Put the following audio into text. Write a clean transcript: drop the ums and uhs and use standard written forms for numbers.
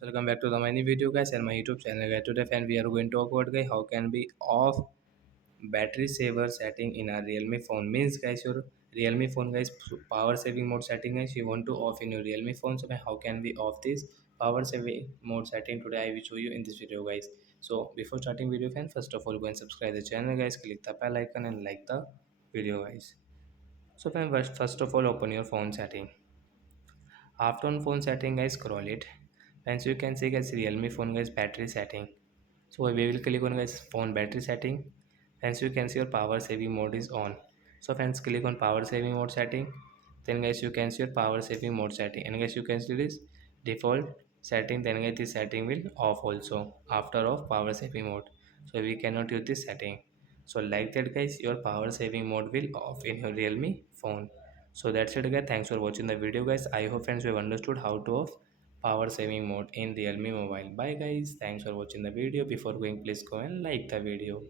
Welcome back to the mini video guys and my YouTube channel guys. Today friend we are going to talk about guys how can we off battery saver setting in our realme phone. Means guys your realme phone guys power saving mode setting guys you want to off in your realme phone. So guys, how can we off this power saving mode setting? Today I will show you in this video guys. So before starting video friend, first of all go and subscribe the channel guys, click the bell icon and like the video guys. So friend, first of all open your phone setting. After on phone setting guys, scroll it and so you can see guys realme phone guys battery setting. So we will click on guys phone battery setting and so you can see your power saving mode is on. So friends, click on power saving mode setting, then guys you can see your power saving mode setting and guys you can see this default setting, then guys this setting will off also after off power saving mode, so we cannot use this setting. So like that guys your power saving mode will off in your realme phone. So that's it guys, thanks for watching the video guys. I hope friends you have understood how to off power saving mode in realme mobile. Bye guys, thanks for watching the video. Before going please go and like the video.